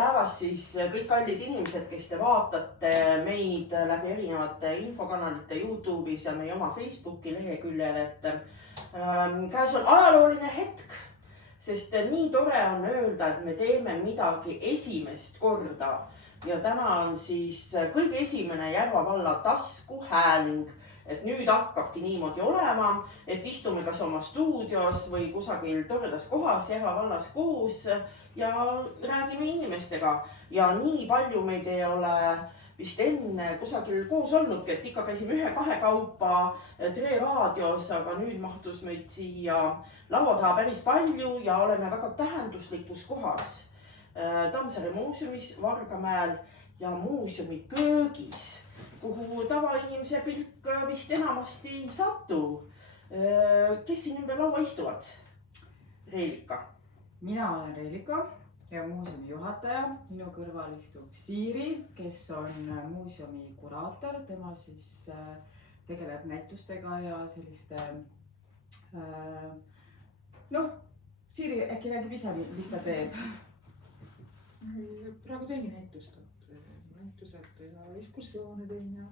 päevast siis kõik kallid inimesed, kes te vaatate meid läbi erinevate infokanalite YouTube'is ja meie oma Facebooki leheküljel, et käes on ajalooline hetk, sest nii tore on öelda, et me teeme midagi esimest korda ja täna on siis kõige esimene Järva valla taskuhääling. Et nüüd hakkabki niimoodi olema, et istume kas oma stuudios või kusagil toredas kohas Järva vallas koos ja räägime inimestega. Ja nii palju meid ei ole vist enne kusagil koos olnudki, et ikka käisime 1-2 kaupa Tre raadios, aga nüüd mahtus meid siia laua taha päris palju ja oleme väga tähenduslikus kohas. Tammsaare muuseumis Vargamäel ja muuseumi köögis, kuhu tavainimese pilk vist enamasti ei satu. Kes siin ümber laua istuvad? Reelika. Mina olen Reelika ja muuseumi juhataja. Minu kõrval istub Siiri, kes on muuseumi kuraator. Tema siis tegeleb näitustega ja selliste... Siiri, äkki räägib ise, mis ta teeb? Praegu teengi näitused ja ekskursioone teen ja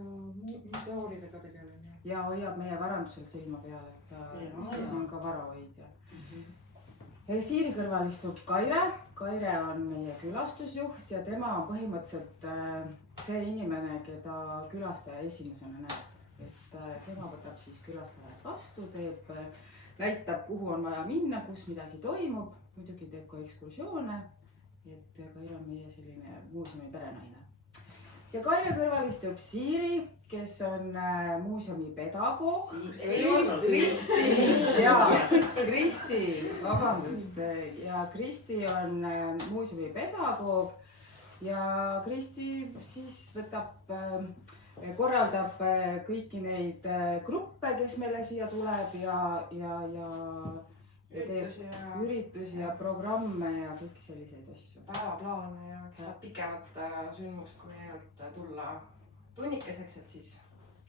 museaalidega tegelen. Ja hoiab meie varandusel silma peal, et see on ka varahoidja. Siiri kõrval istub Kaire. Kaire on meie külastusjuht ja tema on põhimõtteliselt see inimene, keda külastaja esimesena näeb. Et tema võtab siis külastajad vastu, näitab, kuhu on vaja minna, kus midagi toimub. Muidugi teeb ka ekskursioone, et Kaire on meie selline muuseumi perenaine. Ja Kaire kõrval istub Siiri, kes on muuseumi pedagoog. Kristi, vabandust. Ja Kristi on muuseumi pedagoog ja Kristi siis korraldab kõiki neid gruppe, kes meile siia tuleb ja üritusi ja programme ja kõiki selliseid asju. Päevaplaane ja pikemat sündmust, kui ainult tulla tunnikeseks, et siis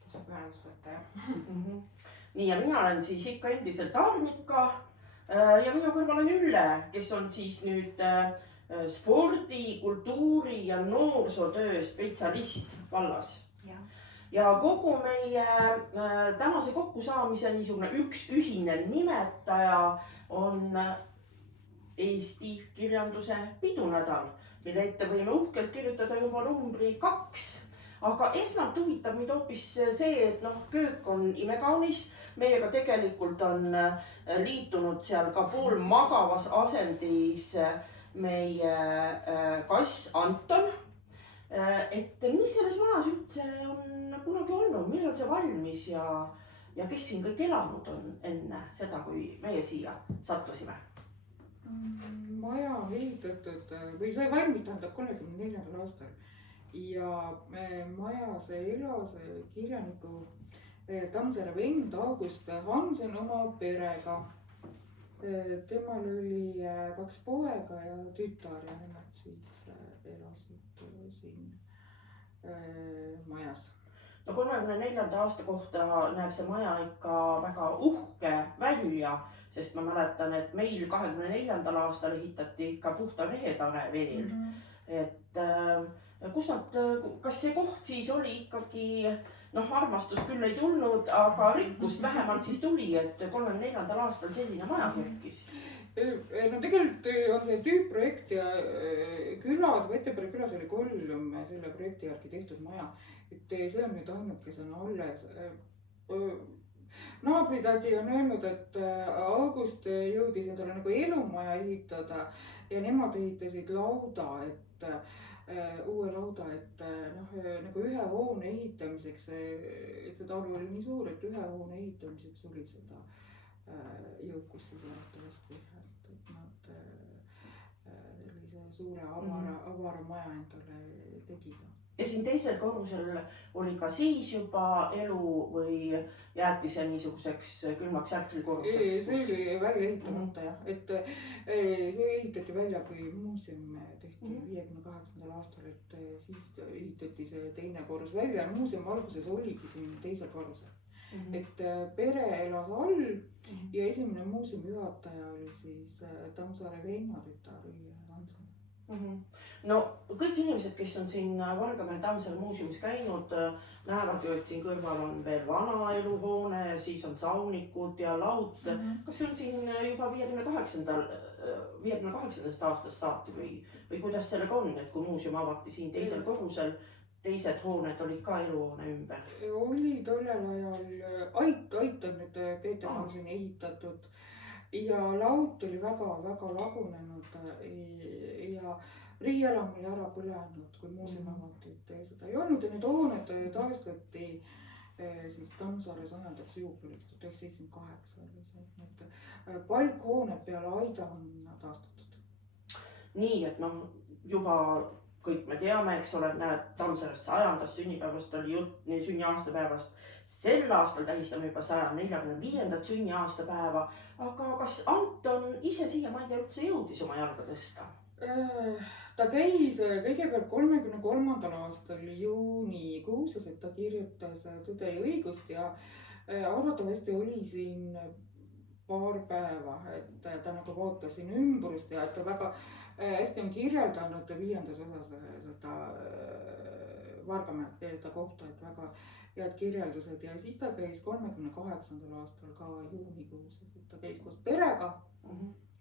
tasub ühendust võtta. Nii ja mina olen siis ikka endiselt Arnika ja minu kõrval on Ülle, kes on siis nüüd spordi, kultuuri ja noorsootöö spetsialist vallas. Ja kogu meie tänase kokkusaamise niisugune üks ühine nimetaja on Eesti kirjanduse pidunädal, mille ette võime uhkelt kirjutada juba numbri 2. Aga esmalt huvitab meid hoopis see, et köök on imekaunis. Meiega tegelikult on liitunud seal ka poolmagavas asendis meie kass Anton. Et mis selles majas üldse on kunagi olnud, millal see valmis ja kes siin kõik elanud on enne seda, kui meie siia sattusime? Maja on ehitatud või sai valmis 34. aastal ja majas elas kirjaniku Tammsaare vend August Hansen oma perega. Temal oli 2 poega ja tütar ja nemad siis elasid siin majas. 34. aasta kohta näeb see maja ikka väga uhke välja, sest ma mäletan, et meil 24. aastal ehitati ikka puhta rehetare veel. Et kas see koht siis oli ikkagi, armastus küll ei tulnud, aga rikkust vähemalt siis tuli, et 34. aastal selline maja kerkis? Tegelikult on see tüüpprojekt ja külas, Võttepere külas oli 3 selle projekti järgi tehtud maja. Et see on nüüd ainukes on alles. Naabritädi on öelnud, et August jõudis endale nagu elumaja ehitada ja nemad ehitasid lauda, uue lauda, et nagu 1 hoone ehitamiseks, et see talu oli nii suur, et 1 hoone ehitamiseks oli seda jõukust siis arvatavasti, et nad sellise suure avara maja endale tegid. Ja siin teisel korrusel oli ka siis juba elu või jäeti see niisuguseks külmaks ärklikorruseks? See oli välja ehitamata jah, et see ehitati välja, kui muuseum tehti 58. aastal, et siis ehitati see teine korrus välja ja muuseum alguses oligi siin teisel korrusel. Et pere elas all ja esimene muuseumi juhataja oli siis Tammsaare venna tütar Hansen. No kõik inimesed, kes on siin Valgamäe Tammsaare muuseumis käinud, näevad ju, et siin kõrval on veel vana eluhoone ja siis on saunikud ja laud. Kas see on siin juba 58. aastast saati või kuidas sellega on, et kui muuseum avati siin teisel korrusel, teised hooned olid ka eluhoone ümber? Oli tollel ajal ait on nüüd Peeter Hanseni ehitatud ja laut oli väga lagunenud ja riigielam oli ära põlenud, kui muuseum avati, et seda ei olnud ja need hooned taastati siis Tammsaare 100. juubeliks 1978 oli see, et need palkhooned peale aida on taastatud. Nii, et noh, juba kõik me teame, eks ole, näed, Tammsaare 100. sünnipäevast oli jutt, nii sünniaastapäevast. Sel aastal tähistame juba 145. sünniaastapäeva, aga kas Anton ise siia majja üldse jõudis oma jalga tõsta? Ta käis kõigepealt 33. aastal juunikuus, et ta kirjutas Tõde ja õigust ja arvatavasti oli siin paar päeva, et ta nagu vaatas siin ümbrust ja et ta väga hästi on kirjeldanud 5. osas seda Vargamäe kohta, et väga head kirjeldused ja siis ta käis 38. aastal ka juunikuus, et ta käis koos perega.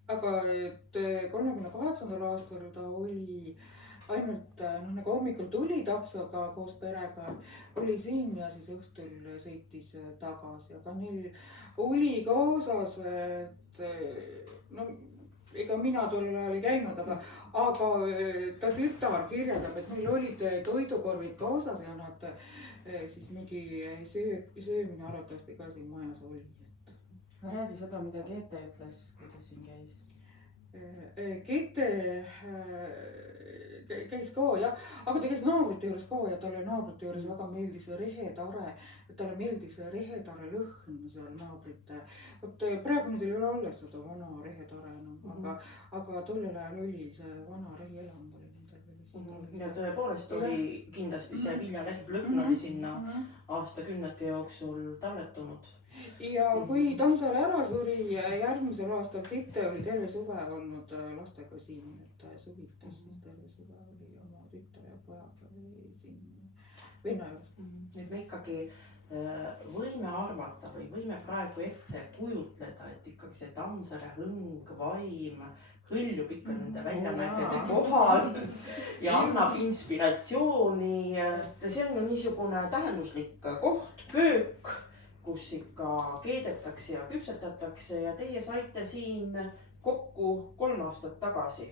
Aga et 38. aastal ta oli ainult nagu hommikul tuli taksoga koos perega, oli siin ja siis õhtul sõitis tagasi, aga neil oli kaasas, et no ega mina tollel ajal ei käinud, aga ta tütar kirjeldab, et neil olid toidukorvid kaasas ja nad siis mingi söömine arvatavasti ka siin majas oli. Räägi seda, mida Gete ütles, kui ta siin käis. Gete käis ka jah, aga ta käis naabrite juures ka ja talle naabrite juures väga meeldis rehetare, et talle meeldis rehetare lõhn seal naabrite. Vot praegu nüüd ei ole alles seda vana rehetare enam, aga tollel ajal oli see vana rehielam oli nendel. Ja tõepoolest oli kindlasti see viljalehtlõhn oli sinna aastakümnete jooksul talletunud. Ja kui Tammsaare ära suri järgmisel aastal, Gete oli terve suve olnud lastega siin, et suvitas siis terve suve oli oma tütar ja pojad siin venna juures. Nüüd me ikkagi võime arvata või võime praegu ette kujutleda, et ikkagi see Tammsaare hõng, vaim hõljub ikka nende väljamägede kohal ja annab inspiratsiooni. See on niisugune tähenduslik koht, köök, kus ikka keedetakse ja küpsetatakse ja teie saite siin kokku 3 aastat tagasi.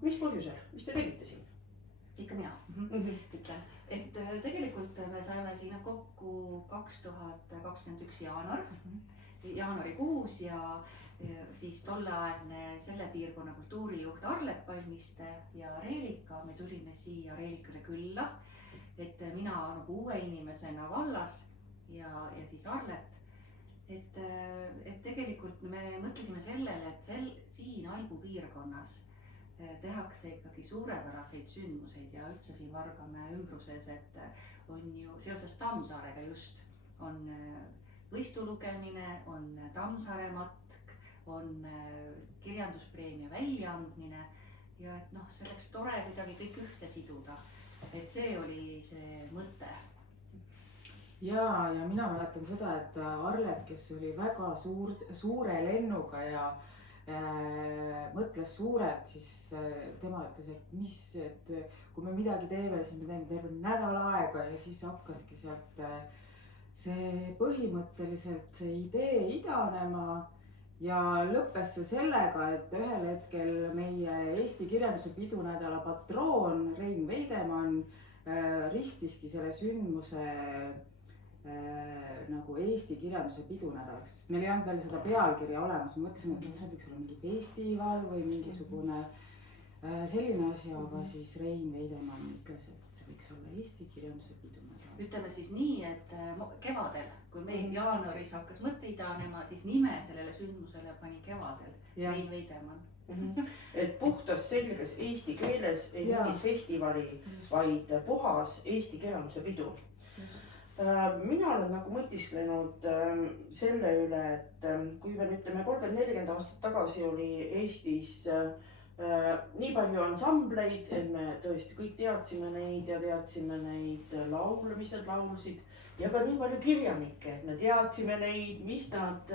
Mis põhjusel, mis te tegite siin? Ikka mina ütlen, et tegelikult me saime sinna kokku 2021 jaanuarikuus ja siis tolleaegne selle piirkonna kultuurijuht Arlet Palmiste ja Reelika, me tulime siia Reelikale külla, et mina nagu uue inimesena vallas ja siis Arlet, et tegelikult me mõtlesime sellele, et siin Albu piirkonnas tehakse ikkagi suurepäraseid sündmuseid ja üldse siin Vargamäe ümbruses, et on ju seoses Tammsaarega just on võistu lugemine, on Tammsaare matk, on kirjanduspreemia väljaandmine ja et noh, see oleks tore kuidagi kõik ühte siduda, et see oli see mõte. Ja mina mäletan seda, et Arlet, kes oli väga suure lennuga ja mõtles suurelt, siis tema ütles, et kui me midagi teeme, siis me teeme terve nädal aega ja siis hakkaski sealt see põhimõtteliselt see idee idanema ja lõppes see sellega, et ühel hetkel meie Eesti kirjanduse pidunädala patroon Rein Veidemann ristiski selle sündmuse nagu Eesti kirjanduse pidunädalaks, sest meil ei olnud veel seda pealkirja olemas, me mõtlesime, et see võiks olla mingi festival või mingisugune selline asi, aga siis Rein Veidemann ütles, et see võiks olla Eesti kirjanduse pidunädal. Ütleme siis nii, et kevadel, kui meil jaanuaris hakkas mõte idanema, siis nime sellele sündmusele pani kevadel Rein Veidemann. Et puhtas selges eesti keeles ei mingit festivali, vaid puhas Eesti kirjanduse pidu. Mina olen nagu mõtisklenud selle üle, et kui me ütleme 30-40 aastat tagasi oli Eestis nii palju ansambleid, et me tõesti kõik teadsime neid ja teadsime neid laule, mis nad laulsid. Ja ka nii palju kirjanikke, et me teadsime neid, mis nad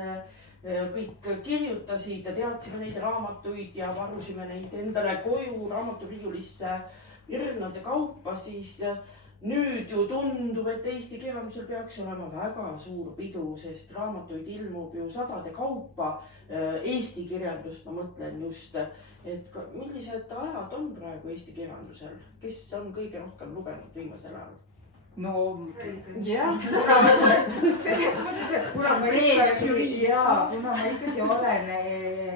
kõik kirjutasid ja teadsime neid raamatuid ja varusime neid endale koju raamaturiiulisse virnade kaupa, siis nüüd ju tundub, et Eesti kirjandusel peaks olema väga suur pidu, sest raamatuid ilmub ju sadade kaupa. Eesti kirjandust ma mõtlen just, et millised ajad on praegu Eesti kirjandusel, kes on kõige rohkem lugenud viimasel ajal? No jah, selles mõttes, et kuna ma ikkagi olen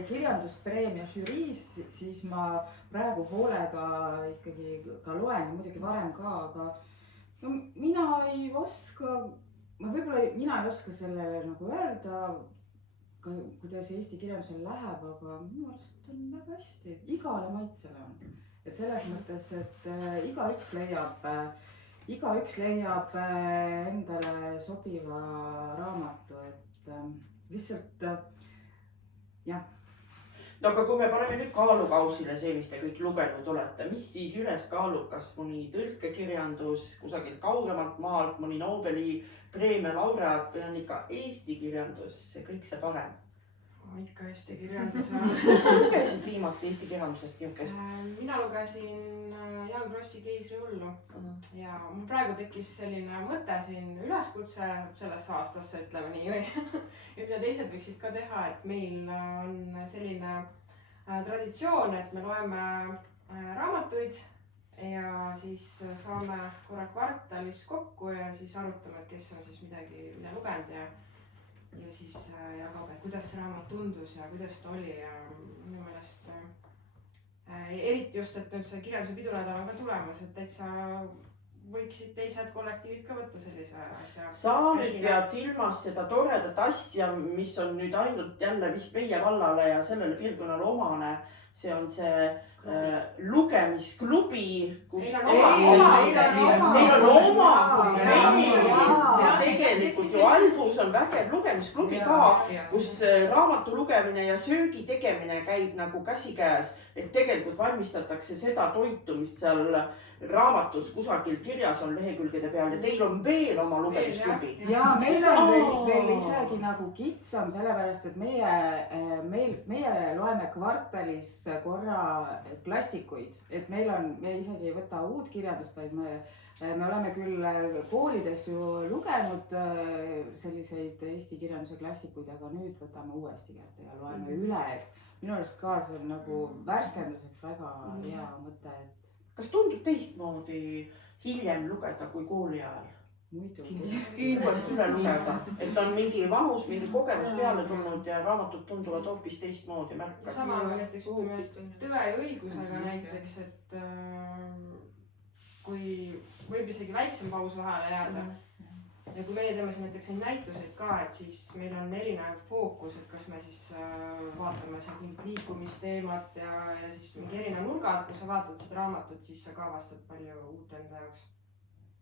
kirjanduspreemia žüriis, siis ma praegu hoolega ikkagi ka loen ja muidugi varem ka, aga no mina ei oska sellele nagu öelda, kuidas Eesti kirjandusel läheb, aga minu arust on väga hästi, igale maitsele on. Et selles mõttes, et igaüks leiab endale sobiva raamatu, et lihtsalt jah. No aga kui me paneme nüüd kaalukausile see, mis te kõik lugenud olete, mis siis üles kaalub, kas mõni tõlkekirjandus kusagilt kaugemalt maalt, mõni Nobeli preemia laureaat või on ikka Eesti kirjandus, see kõik see parem? Ikka Eesti kirjanduse. Sa lugesid viimati Eesti kirjandusest niukest? Mina lugesin Jaan Krossi Keisrihullu ja mul praegu tekkis selline mõte siin üleskutse sellesse aastasse, ütleme nii, või teised võiksid ka teha, et meil on selline traditsioon, et me loeme raamatuid ja siis saame korra kvartalis kokku ja siis arutame, et kes on siis midagi lugenud ja siis jagab, et kuidas see raamat tundus ja kuidas ta oli ja minu meelest eriti just, et nüüd see kirjanduse pidunädal on ka tulemas, et täitsa võiksid teised kollektiivid ka võtta sellise asja. Sa nüüd pead silmas seda toredat asja, mis on nüüd ainult jälle vist meie vallale ja sellele piirkonnale omane. See on see lugemisklubi, kus neil on oma sest tegelikult ju Albus on vägev lugemisklubi ka, kus raamatu lugemine ja söögi tegemine käib nagu käsikäes, et tegelikult valmistatakse seda toitu, mis seal raamatus kusagil kirjas on lehekülgede peal ja teil on veel oma lugemisklubi. Ja meil on veel isegi nagu kitsam, sellepärast, et meie loeme kvartalis korra klassikuid, et me isegi ei võta uut kirjandust, vaid me oleme küll koolides ju lugenud selliseid Eesti kirjanduse klassikuid, aga nüüd võtame uuesti kätte ja loeme üle. Minu arust ka see on nagu värskenduseks väga hea mõte. Kas tundub teistmoodi hiljem lugeda kui kooli ajal? Muidugi. Uuesti üle lugeda, et on mingi vanus, mingi kogemus peale tulnud ja raamatud tunduvad hoopis teistmoodi märkad. Sama näiteks Tõe ja õigusega näiteks, et kui võib isegi väiksem paus vahele jääda ja kui meie teeme siin näiteks neid näituseid ka, et siis meil on erinev fookus, et kas me siis vaatame seal mingit liikumisteemat ja siis mingi erinev nurgad, kui sa vaatad seda raamatut, siis sa ka avastad palju uut enda jaoks.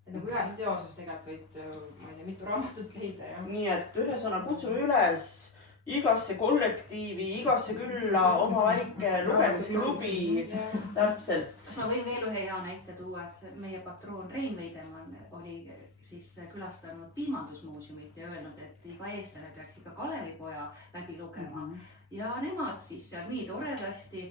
Et nagu ühes teoses tegelikult võid, ma ei tea, mitu raamatut leida. Nii et ühesõna kutsume üles igasse kollektiivi, igasse külla oma väike lugemisklubi. Täpselt. Kas ma võin veel ühe hea näite tuua, et meie patroon Rein Veidemann oli siis külastanud Piimandusmuuseumit ja öelnud, et iga eestlane peaks ikka Kalevipoja läbi lugema. Ja nemad siis seal nii toredasti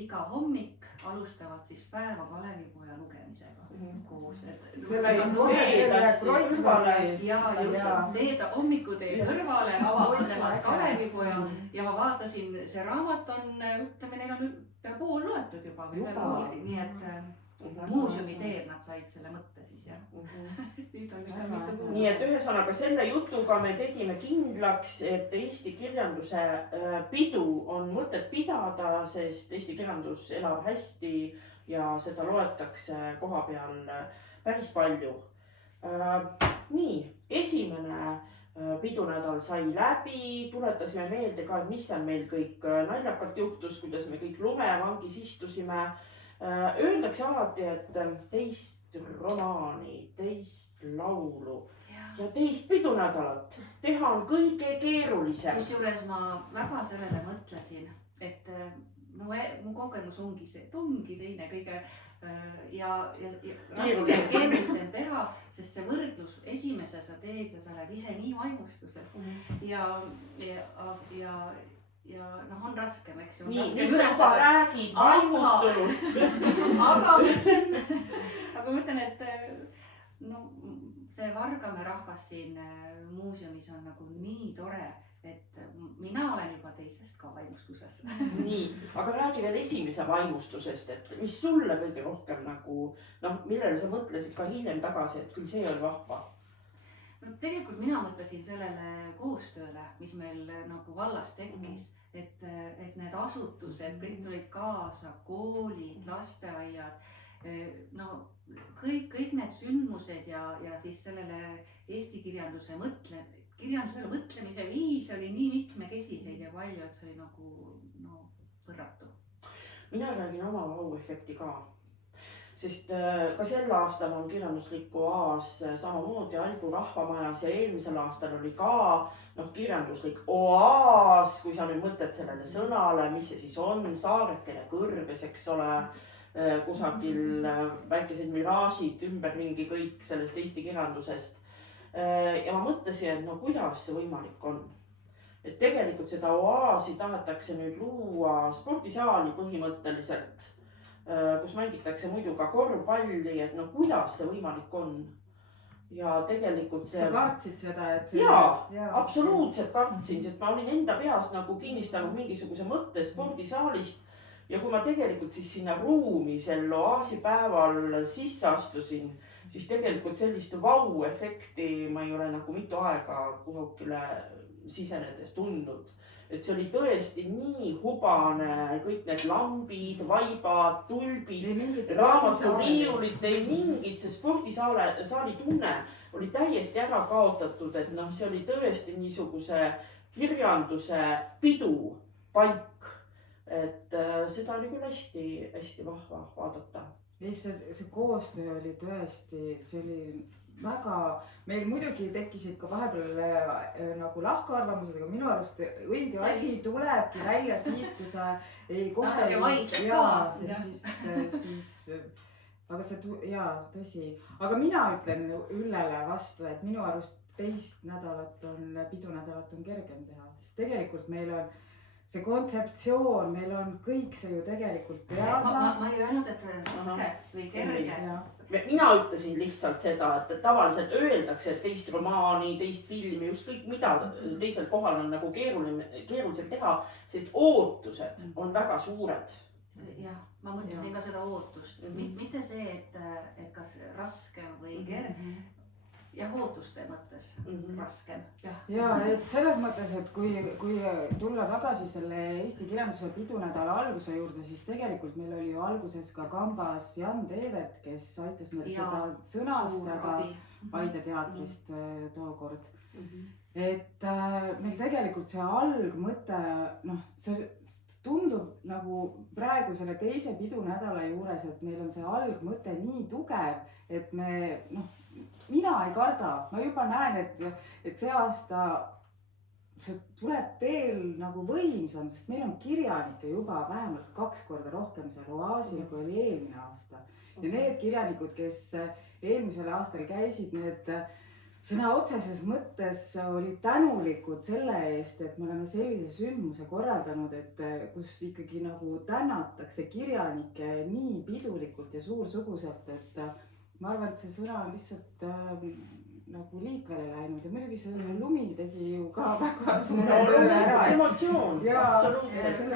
iga hommik alustavad siis päeva Kalevipoja lugemisega koos. Sellega on kohe selle Kreutzwalli. Ja just teed hommikutee kõrvale, avavad Kalevipoja ja ma vaatasin, see raamat on, ütleme, neil on pea pool loetud juba või üle pool, nii et muuseumi teed nad said selle mõtte siis jah. Nii et ühesõnaga selle jutuga me tegime kindlaks, et Eesti kirjanduse pidu on mõtet pidada, sest Eesti kirjandus elab hästi ja seda loetakse koha peal päris palju. Nii, esimene pidunädal sai läbi, tuletasime meelde ka, et mis seal meil kõik naljakalt juhtus, kuidas me kõik lumevangis istusime. Öeldakse alati, et teist romaani, teist laulu ja teist pidunädalat teha on kõige keerulisem. Kusjuures ma väga sellele mõtlesin, et mu kogemus ongi see, et ongi teine kõige ja keerulisem teha, sest see võrdlus esimese sa teed ja sa oled ise nii vaimustuses ja noh, on raskem, eks ju. Nii, nüüd sa juba räägid vaimustunult. aga ma mõtlen, et no see Vargamäe rahvas siin muuseumis on nagu nii tore, et mina olen juba teisest ka vaimustuses. Nii, aga räägi veel esimese vaimustusest, et mis sulle kõige rohkem nagu, noh, millele sa mõtlesid ka hiljem tagasi, et küll see oli vahva? No tegelikult mina mõtlesin sellele koostööle, mis meil nagu vallas tekkis, et need asutused, kõik tulid kaasa, koolid, lasteaiad, no kõik need sündmused ja siis sellele eesti kirjandusele mõtlemise viis oli nii mitmekesiseid ja palju, et see oli nagu võrratu. Mina räägin oma vau-efekti ka, sest ka sel aastal on kirjanduslik oaas samamoodi Albu rahvamajas ja eelmisel aastal oli ka kirjanduslik oaas, kui sa nüüd mõtled sellele sõnale, mis see siis on, saarekene kõrbes, eks ole, kusagil väikesed miraažid ümberringi kõik sellest eesti kirjandusest. Ja ma mõtlesin, et no kuidas see võimalik on. Et tegelikult seda oaasi tahetakse nüüd luua spordisaali põhimõtteliselt, kus mängitakse muidu ka korvpalli, et no kuidas see võimalik on. Ja tegelikult see... Sa kartsid seda, et see... Jaa, absoluutselt kartsin, sest ma olin enda peas nagu kinnistanud mingisuguse mõtte spordisaalist. Ja kui ma tegelikult siis sinna ruumi sel oaasipäeval sisse astusin, siis tegelikult sellist vau-efekti ma ei ole nagu mitu aega kuhugile sisenedes tundnud. Et see oli tõesti nii hubane, kõik need lambid, vaibad, tulbid, raamaturiiulid, ei mingit, see spordisaali tunne oli täiesti ära kaotatud, et noh, see oli tõesti niisuguse kirjanduse pidu paik. Et seda oli küll hästi vahva vaadata. See koostöö oli tõesti, see oli väga, meil muidugi tekkisid ka vahepeal nagu lahkarvamused, aga minu arust õige asi tulebki välja siis, kui sa ei kohe aga see tõsi, aga mina ütlen Üllele vastu, et minu arust teist pidunädalat on kergem teha, sest tegelikult meil on see kontseptsioon, meil on kõik see ju tegelikult teada. Ma ei öelnud, et raske või kerge. Mina ütlesin lihtsalt seda, et tavaliselt öeldakse, et teist romaani, teist filmi, just kõik mida teisel kohal on nagu keerulisem teha, sest ootused on väga suured. Jah, ma mõtlesin ka seda ootust. Mitte see, et kas raske või kerge. Ja ootuste mõttes raskem. Ja et selles mõttes, et kui tulla tagasi selle Eesti kirjanduse pidunädala alguse juurde, siis tegelikult meil oli ju alguses ka kambas Jan Teevet, kes aitas meil seda sõnastada Paide teatrist tookord. Et meil tegelikult see algmõte, see tundub nagu praegu selle teise pidunädala juures, et meil on see algmõte nii tugev, et mina ei karda, ma juba näen, et see aasta see tuleb veel nagu võimsam, sest meil on kirjanikke juba vähemalt 2 korda rohkem seal oaasil, kui oli eelmine aasta. Ja need kirjanikud, kes eelmisel aastal käisid, need sõna otseses mõttes olid tänulikud selle eest, et me oleme sellise sündmuse korraldanud, et kus ikkagi nagu tänatakse kirjanikke nii pidulikult ja suursuguselt, et ma arvan, et see sõna on lihtsalt nagu liikvele läinud ja muidugi see lumi tegi ju ka väga suure töö ära. Emotsioon, absoluutselt.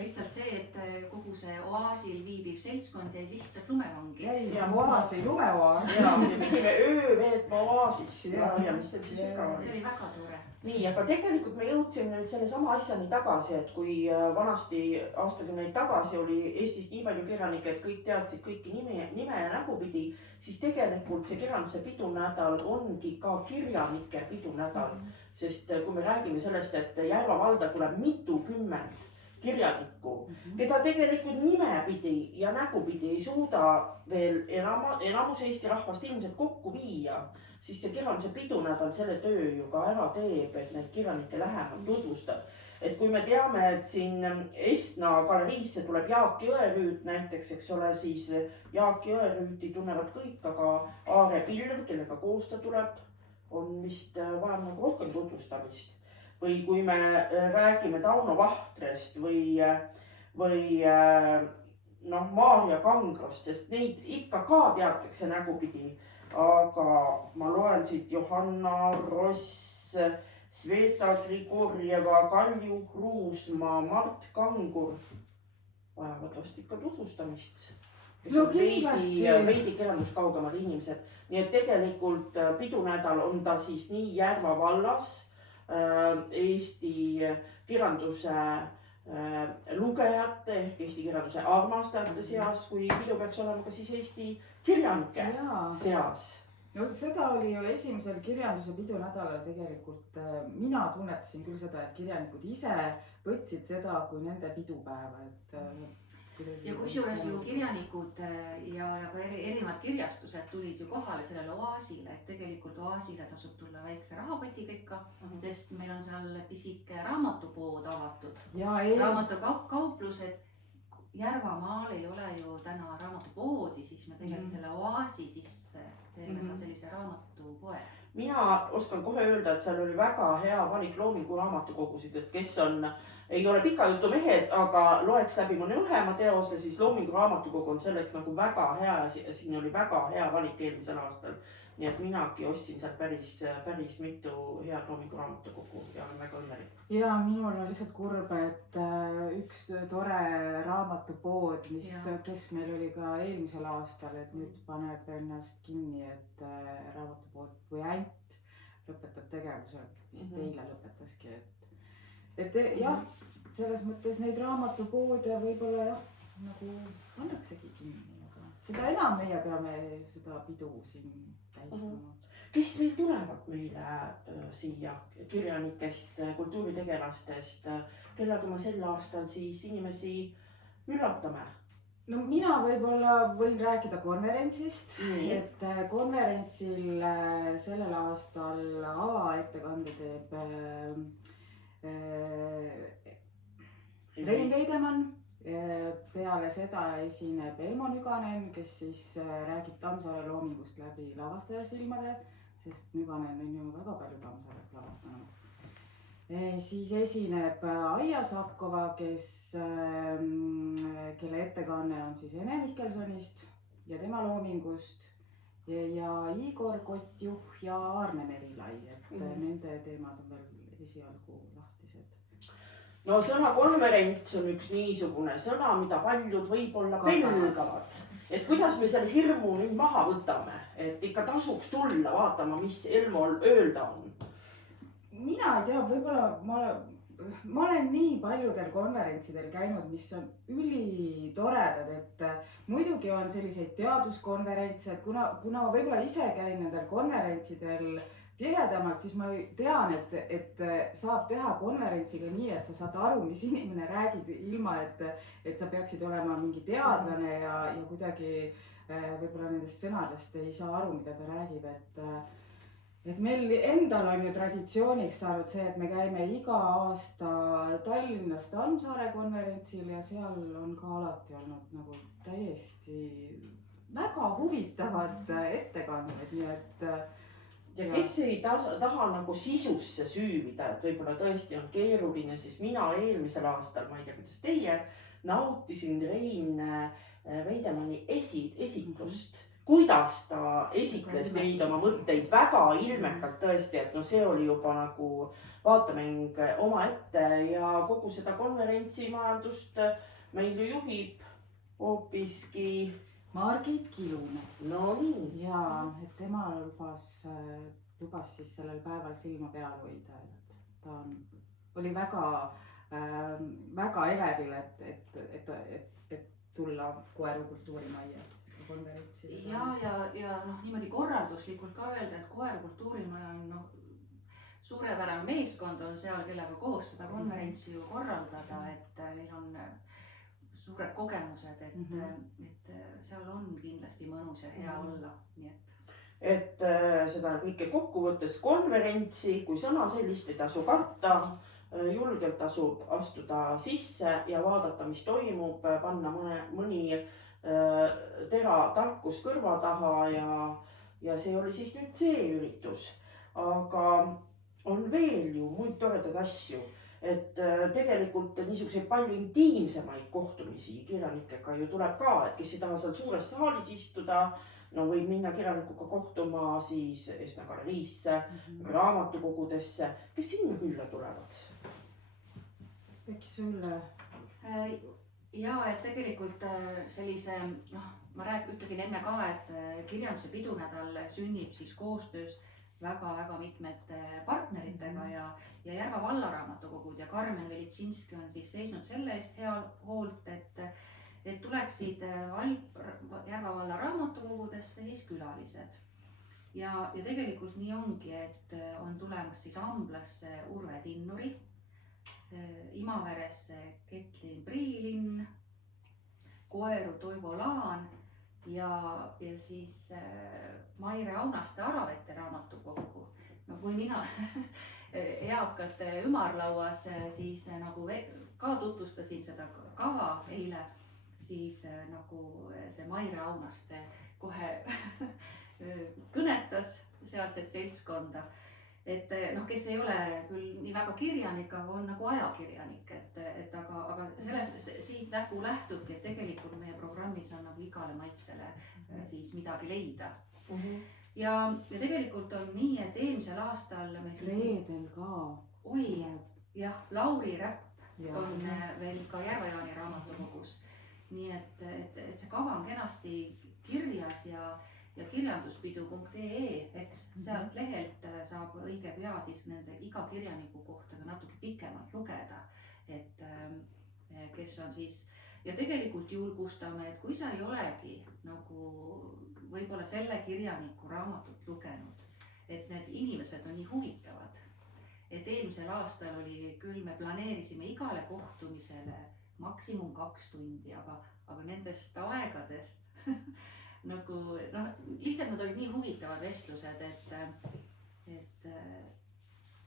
Lihtsalt see, et kogu see oaasil viibiv seltskond jäi lihtsalt lumevangi. Ja oaasi, lumeoaas. Ja pidime öö veetma oaasis ja mis see siis ka oli. See oli väga tore. Nii, aga tegelikult me jõudsime nüüd selle sama asjani tagasi, et kui vanasti aastakümneid tagasi oli Eestis nii palju kirjanikke, et kõik teadsid kõiki nime ja nägupidi, siis tegelikult see kirjanduse pidunädal ongi ka kirjanike pidunädal. Sest kui me räägime sellest, et Järva valda tuleb mitukümmend kirjanikku, keda tegelikult nimepidi ja nägupidi ei suuda veel enamus Eesti rahvast ilmselt kokku viia, siis see kirjanduse pidunädal selle töö ju ka ära teeb, et neid kirjanikke lähemalt tutvustab. Et kui me teame, et siin Esna galeriisse tuleb Jaak Jõerüüt näiteks, eks ole, siis Jaak Jõerüüti tunnevad kõik, aga Aare Pilv, kellega koos ta tuleb, on vist vaja nagu rohkem tutvustamist. Või kui me räägime Tauno Vahtrest või Maarja Kangrost, sest neid ikka ka teatakse nägupidi. Aga ma loen siit Johanna Ross, Sveta Grigorjeva, Kalju Kruusmaa, Mart Kangur vajavad vast ikka tutvustamist. No kindlasti. Veidi kirjandus kaugemad inimesed. Nii et tegelikult pidunädal on ta siis nii Järva vallas Eesti kirjanduse lugejate ehk Eesti kirjanduse armastajate seas, kui pidu peaks olema ka siis Eesti kirjanike seas. No seda oli ju esimesel kirjanduse pidunädalal tegelikult, mina tunnetasin küll seda, et kirjanikud ise võtsid seda kui nende pidupäeva, ja kusjuures ju kirjanikud ja ka erinevad kirjastused tulid ju kohale sellele oaasile, et tegelikult oaasile tasub tulla väikse rahakotiga ikka, sest meil on seal pisike raamatupood avatud. Raamatukauplus, et Järvamaal ei ole ju täna raamatupoodi, siis me tegelikult selle oaasi sisse teeme ka sellise raamatupoe. Mina oskan kohe öelda, et seal oli väga hea valik Loomingu raamatukogusid, et kes ei ole pika jutu mehed, aga loeks läbi mõne õhema teose, siis Loomingu raamatukogu on selleks nagu väga hea ja siin oli väga hea valik eelmisel aastal. Nii et minagi ostsin seal päris mitu head Loomingu raamatukogu ja olen väga õnnelik. Ja minul on lihtsalt kurb, et üks tore raamatupood, kes meil oli ka eelmisel aastal, et nüüd paneb ennast kinni, et raamatupood või Änt lõpetab tegevuse, vist eile lõpetaski, et jah, selles mõttes neid raamatupoode võib-olla jah, nagu pannaksegi kinni, aga seda enam meie peame seda pidu siin tähistama. Kes meil tulevad meile siia kirjanikest, kultuuritegelastest, kellega me sel aastal siis inimesi üllatame? No mina võib-olla võin rääkida konverentsist, et konverentsil sellel aastal avaettekande teeb Rein Veidemann. Peale seda esineb Elmo Nüganen, kes siis räägib Tammsaare loomingust läbi lavastaja silmade, sest Nüganen on ju väga palju Tammsaaret lavastanud. Siis esineb Aija Sakkova, kelle ettekanne on siis Ene Mihkelsonist ja tema loomingust ja Igor Kottjuh ja Aarne Merilai, et nende teemad on veel esialgu lahtised. No sõna konverents on üks niisugune sõna, mida paljud võib-olla pelgavad. Et kuidas me selle hirmu nüüd maha võtame, et ikka tasuks tulla vaatama, mis Elmol öelda on. Mina ei tea, võib-olla ma olen nii paljudel konverentsidel käinud, mis on ülitoredad, et muidugi on selliseid teaduskonverentse, et kuna ma võib-olla ise käin nendel konverentsidel tihedamalt, siis ma tean, et saab teha konverentsiga nii, et sa saad aru, mis inimene räägib ilma, et sa peaksid olema mingi teadlane ja kuidagi võib-olla nendest sõnadest ei saa aru, mida ta räägib, et meil endal on ju traditsiooniks saanud see, et me käime iga aasta Tallinnas Tammsaare konverentsil ja seal on ka alati olnud nagu täiesti väga huvitavad ettekanded, nii et ja kes ei taha nagu sisusse süüvida, et võib-olla tõesti on keeruline, siis mina eelmisel aastal, ma ei tea, kuidas teie, nautisin Rein Veidemanni esitlust, kuidas ta esitles neid oma mõtteid väga ilmekalt tõesti, et no see oli juba nagu vaatemäng oma ette ja kogu seda konverentsimajandust meil ju juhib hoopiski Margit Kilumets. No nii. Ja, et tema lubas siis sellel päeval silma peal hoida, et ta oli väga elevil, et tulla Koeru kultuurimajja konverentsile. Ja niimoodi korralduslikult ka öelda, et Koeru kultuurimaja on suurepärane meeskond on seal, kellega koos seda konverentsi ju korraldada, et meil on suured kogemused, et seal on kindlasti mõnus ja hea olla, nii et seda kõike kokkuvõttes konverentsi kui sõna sellist ei tasu karta, julgelt tasub astuda sisse ja vaadata, mis toimub, panna mõni tera tarkus kõrva taha ja see oli siis nüüd see üritus. Aga on veel ju muid toredaid asju, et tegelikult niisuguseid palju intiimsemaid kohtumisi kirjanikega ju tuleb ka, et kes ei taha seal suures saalis istuda, no võib minna kirjanikuga kohtuma siis Esna galeriisse, raamatukogudesse, kes sinna külla tulevad? Äkki sulle? Ja, et tegelikult sellise, ma ütlesin enne ka, et kirjanduse pidunädal sünnib siis koostöös väga-väga mitmete partneritega ja Järva vallaraamatukogud ja Karmen Velitsinski on siis seisnud selle eest hea hoolt, et tuleksid Järva valla raamatukogudesse siis külalised. Ja tegelikult nii ongi, et on tulemas siis Amblasse Urve Tinnuri, Imaveresse Ketlin Priilinn, Koeru Toivo Laan ja siis Maire Aunaste Aravete raamatukogku. No kui mina eakate ümarlauas siis nagu ka tutvustasin seda kava eile, siis nagu see Maire Aunaste kohe kõnetas sealset seltskonda. Et kes ei ole küll nii väga kirjanik, aga on nagu ajakirjanik, aga siit nagu lähtubki, et tegelikult meie programmis on nagu igale maitsele siis midagi leida. Ja tegelikult on nii, et eelmisel aastal me siis... Reedel ka. Oi, jah, Lauri Räpp on veel ka Järva-Jaani raamatukogus. Nii et see kava on kenasti kirjas ja kirjanduspidu.ee, eks sealt lehelt saab õige pea siis nende iga kirjaniku kohta natuke pikemalt lugeda, et kes on siis, ja tegelikult julgustame, et kui sa ei olegi nagu võib-olla selle kirjaniku raamatut lugenud, et need inimesed on nii huvitavad, et eelmisel aastal oli küll, me planeerisime igale kohtumisele maksimum 2 tundi, aga nendest aegadest nagu, lihtsalt nad olid nii huvitavad vestlused, et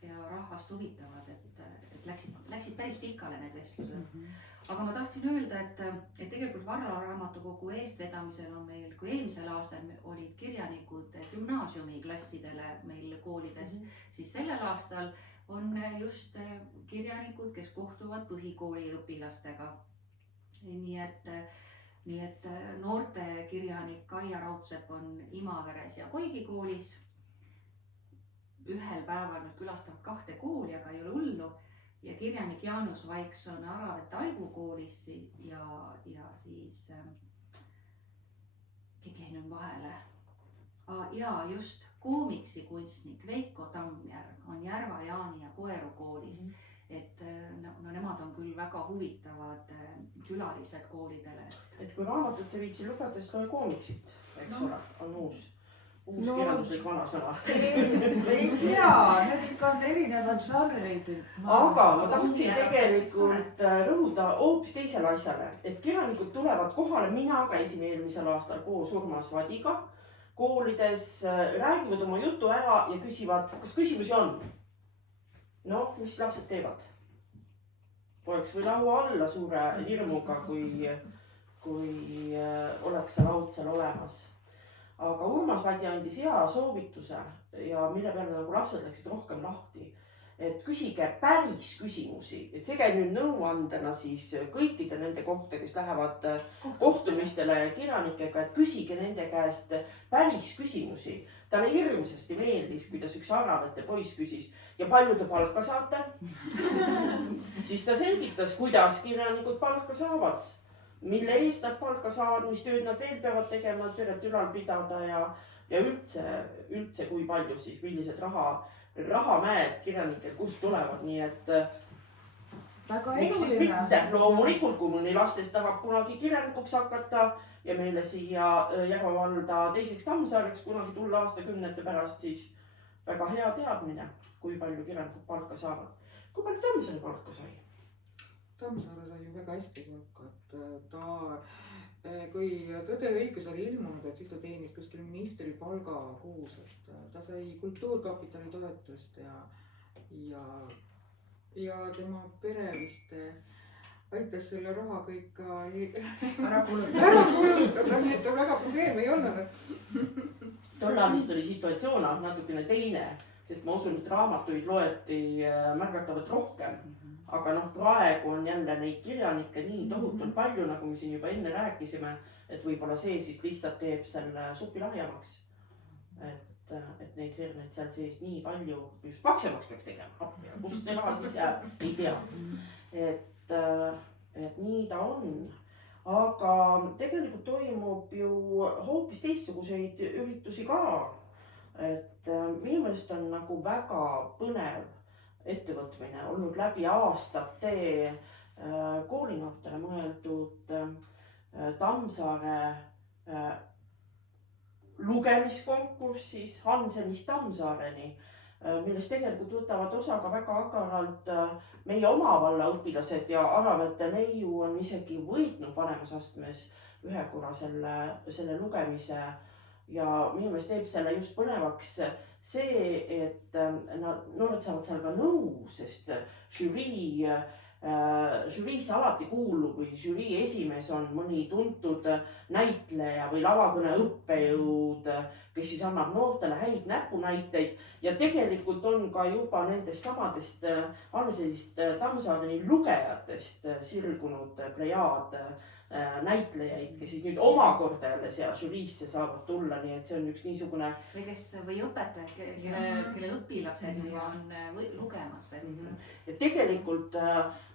ja rahvast huvitavad, et läksid päris pikale need vestlused. Aga ma tahtsin öelda, et tegelikult Varla raamatukogu eestvedamisel on meil, kui eelmisel aastal olid kirjanikud gümnaasiumiklassidele meil koolides, siis sellel aastal on just kirjanikud, kes kohtuvad põhikooli õpilastega. Nii et noorte kirjanik Kaia Raudsepp on Imaveres ja Koigi koolis. Ühel päeval nad külastavad 2 kooli, aga ei ole hullu. Ja kirjanik Jaanus Vaiks on Aravete Albu koolis ja siis keegi nüüd vahele. Ja just koomiksi kunstnik Veiko Tammjärv on Järva-Jaani ja Koeru koolis. Et nemad on küll väga huvitavad külalised koolidele. Et kui raamatut ei viitsi lugeda, siis loe koomiksit, eks ole, on uus kirjanduslik vanasõna. Ei tea, need ikka on erinevad žanrid. Aga ma tahtsin tegelikult rõhuda hoopis teisele asjale, et kirjanikud tulevad kohale, mina käisin eelmisel aastal koos Urmas Vadiga koolides, räägivad oma jutu ära ja küsivad, kas küsimusi on? No, mis lapsed teevad? Poleks või laua alla suure hirmuga, kui oleks see laud seal olemas. Aga Urmas Vadi andis hea soovituse ja mille peale nagu lapsed läksid rohkem lahti. Et küsige päris küsimusi, et see käib nüüd nõuandena siis kõikide nende kohta, kes lähevad kohtumistele kirjanikega, et küsige nende käest päris küsimusi. Talle hirmsasti meeldis, kuidas üks Aravete poiss küsis ja palju te palka saate. Siis ta selgitas, kuidas kirjanikud palka saavad, mille eest nad palka saavad, mis tööd nad veel peavad tegema, et peret ülal pidada ja üldse kui palju siis, millised rahamäed kirjanikel kust tulevad, nii et miks siis mitte? Loomulikult, kui mõni lastest tahab kunagi kirjanikuks hakata ja meile siia Järva valda teiseks Tammsaareks kunagi tulla aastakümnete pärast, siis väga hea teadmine, kui palju kirjanikud palka saavad. Kui palju Tammsaare palka sai? Tammsaare sai ju väga hästi palka, et ta, kui Tõde ja õigus oli ilmunud, et siis ta teenis kuskil ministri palga kuus, et ta sai Kultuurkapitali toetust ja tema pere vist aitas selle raha kõik ka ära kulutada, nii et tal väga probleeme ei olnud. Tollal vist oli situatsioon natukene teine, sest ma usun, et raamatuid loeti märgatavalt rohkem. Aga praegu on jälle neid kirjanikke nii tohutult palju, nagu me siin juba enne rääkisime, et võib-olla see siis lihtsalt teeb selle supi lahjemaks. Et neid herneid seal sees nii palju just paksemaks peaks tegema. Kust see raha siis jääb, ei tea. Et nii ta on. Aga tegelikult toimub ju hoopis teistsuguseid üritusi ka. Et minu meelest on nagu väga põnev ettevõtmine olnud läbi aastate koolinoortele mõeldud Tammsaare lugemiskonkurss siis Hansenist Tammsaareni, millest tegelikult võtavad osa ka väga agaralt meie oma valla õpilased ja Aravete neiu on isegi võitnud vanemas astmes ühe korra selle lugemise ja minu meelest teeb selle just põnevaks see, et noored saavad seal ka nõu, sest žüriisse alati kuulub või žürii esimees on mõni tuntud näitleja või lavakõne õppejõud, kes siis annab noortele häid näpunäiteid ja tegelikult on ka juba nendest samadest Hansenist Tammsaareni lugejatest sirgunud plejaad näitlejaid, kes siis nüüd omakorda jälle seal žüriisse saavad tulla, nii et see on üks niisugune või õpetajad, kelle õpilased juba on lugemas. Ja tegelikult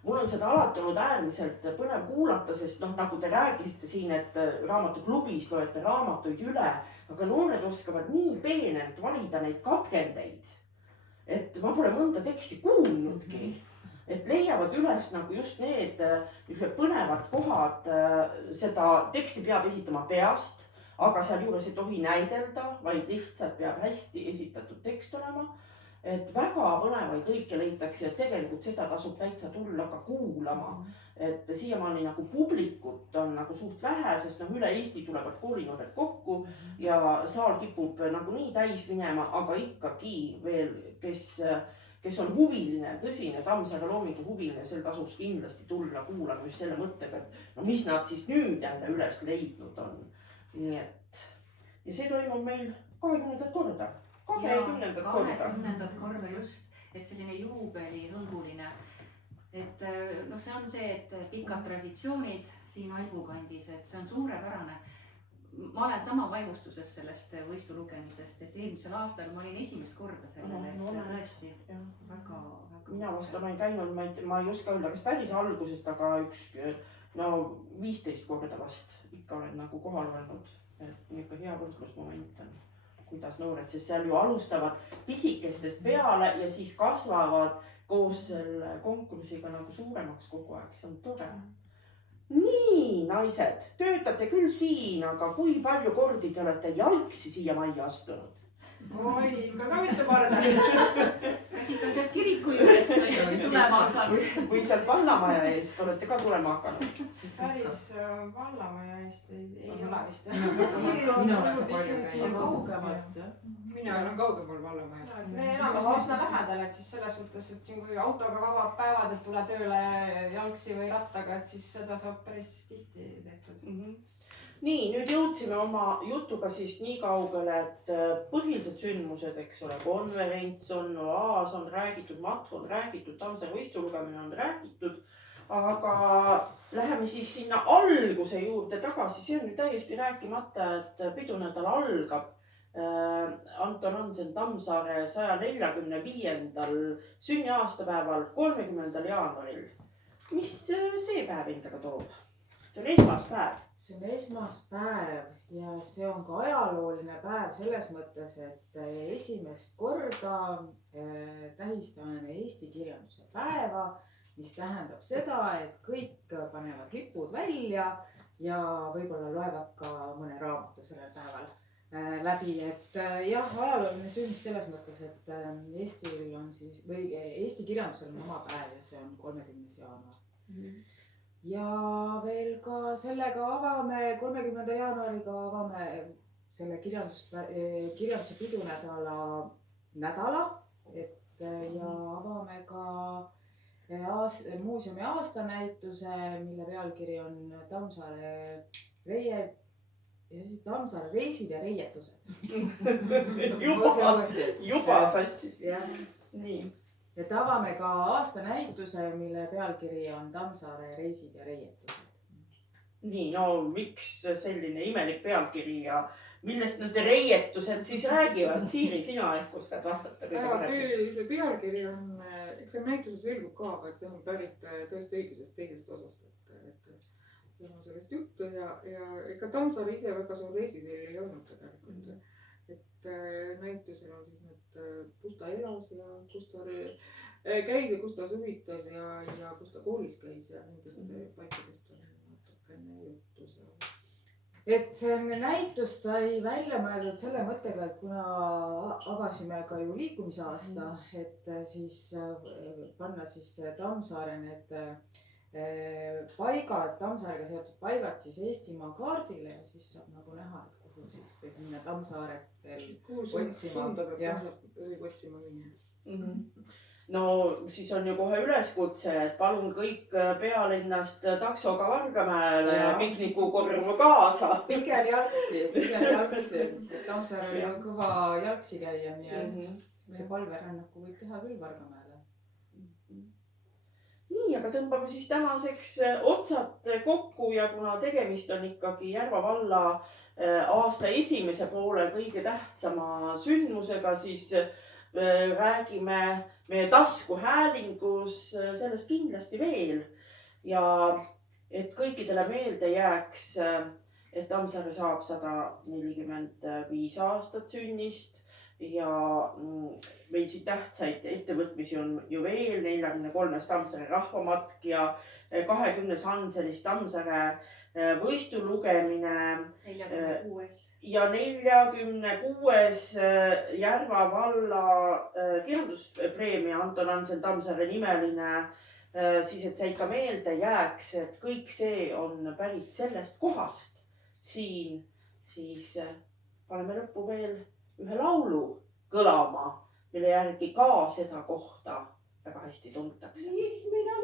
mul on seda alati olnud äärmiselt põnev kuulata, sest nagu te rääkisite siin, et raamatuklubis loete raamatuid üle, aga noored oskavad nii peenelt valida neid katkendeid, et ma pole mõnda teksti kuulnudki. Et leiavad üles nagu just need põnevad kohad, seda teksti peab esitama peast, aga seal juures ei tohi näidelda, vaid lihtsalt peab hästi esitatud tekst olema. Et väga põnevaid lõike leitakse, et tegelikult seda tasub täitsa tulla ka kuulama. Et siiamaani nagu publikut on nagu suht vähe, sest üle Eesti tulevad koolinoored kokku ja saal kipub nagu nii täis minema, aga ikkagi veel, kes on huviline, tõsine Tammsaare loomingu huviline, sel tasuks kindlasti tulla kuulama just selle mõttega, et mis nad siis nüüd jälle üles leidnud on. Nii et, ja see toimub meil 20. korda. 20. korda just, et selline juubelihõnguline. Et see on see, et pikad traditsioonid siin Albu kandis, et see on suurepärane. Ma olen sama vaimustuses sellest võistu lugemisest, et eelmisel aastal ma olin esimest korda sellele, et tõesti väga. Mina vast olen käinud, ma ei oska öelda, kas päris algusest, aga 15 korda vast ikka olen nagu kohal olnud. Niika hea võrdlusmoment on, kuidas noored, sest seal ju alustavad pisikestest peale ja siis kasvavad koos selle konkursiga nagu suuremaks kogu aeg, see on tore. Nii, naised, töötate küll siin, aga kui palju kordi te olete jalgsi siia majja astunud? Oi, ka mitu korda. Kas ikka sealt kiriku juurest või tulema hakanud? Või sealt vallamaja eest olete ka tulema hakanud? Päris vallamaja eest ei ole vist. Mina olen palju kaugemalt. Mina olen kaugemal vallamaja. Me elame üsna lähedal, et siis selles suhtes, et siin kui autoga vabad päevad, et tule tööle jalgsi või rattaga, et siis seda saab päris tihti tehtud. Nii, nüüd jõudsime oma jutuga siis nii kaugele, et põhilised sündmused, eks ole, konverents on, oaas on räägitud, matk on räägitud, Tammsaare võistu lugemine on räägitud, aga läheme siis sinna alguse juurde tagasi, see on nüüd täiesti rääkimata, et pidunädal algab Anton Hansen Tammsaare 145. sünniaastapäeval 30. jaanuaril. Mis see päev endaga toob? See on esmaspäev. See on esmaspäev ja see on ka ajalooline päev selles mõttes, et esimest korda tähistame Eesti kirjanduse päeva, mis tähendab seda, et kõik panevad lipud välja ja võib-olla loevad ka mõne raamatu sellel päeval. läbi, et jah, ajalooline sündmus selles mõttes, et Eestil on siis või Eesti kirjandusel on oma päev ja see on 30. jaanuar. Ja veel ka sellega avame 30. jaanuariga avame selle kirjanduse pidunädala et ja avame ka muuseumi aastanäituse, mille pealkiri on Tammsaare reisid ja reietused. juba sassis. Nii. Et avame ka aastanäituse, mille pealkiri on Tammsaare reisid ja reietused. Nii, no miks selline imelik pealkiri ja millest need reietused siis räägivad? Siiri, sina ehk oskad vastata kõige paremini. See pealkiri on, eks see näituse selgub ka, aga see on pärit tõesti õigusest teisest osast. Seal on sellest juttu ja ega Tammsaare ise väga suur reisiteel ei olnud tegelikult. Et näitusel on siis need, kus ta elas ja kus ta käis ja kus ta suvitas ja kus ta koolis käis ja nendest paikadest on natukene juttu seal. Et see näitus sai välja mõeldud selle mõttega, et kuna avasime ka ju liikumisaasta, et siis panna siis Tammsaare need paigad, Tammsaarega seotud paigad siis Eestimaa kaardile ja siis saab nagu näha, et kuhu siis võib minna Tammsaaretel otsima. Otsima minna. No siis on ju kohe üleskutse, et palun kõik pealinnast taksoga Vargamäele ja piknikukorvu kaasa. Pigem jalgsi. Tammsaare oli kõva jalgsi käia, nii et see palverännaku võib teha küll Vargamäele. Nii, aga tõmbame siis tänaseks otsad kokku ja kuna tegemist on ikkagi Järva valla aasta esimese poole kõige tähtsama sündmusega, siis räägime meie taskuhäälingus sellest kindlasti veel. Ja et kõikidele meelde jääks, et Tammsaare saab 145 aastat sünnist ja meil siin tähtsaid ettevõtmisi on ju veel 43. Tammsaare rahvamatk ja 20. Hanselis Tammsaare võistulugemine 46. ja 46. Järva valla kirjanduspreemia Anton Hansen Tammsaare nimeline, siis et see ikka meelde jääks, et kõik see on pärit sellest kohast siin, siis paneme lõppu veel ühe laulu kõlama, mille järgi ka seda kohta väga hästi tuntakse. Mina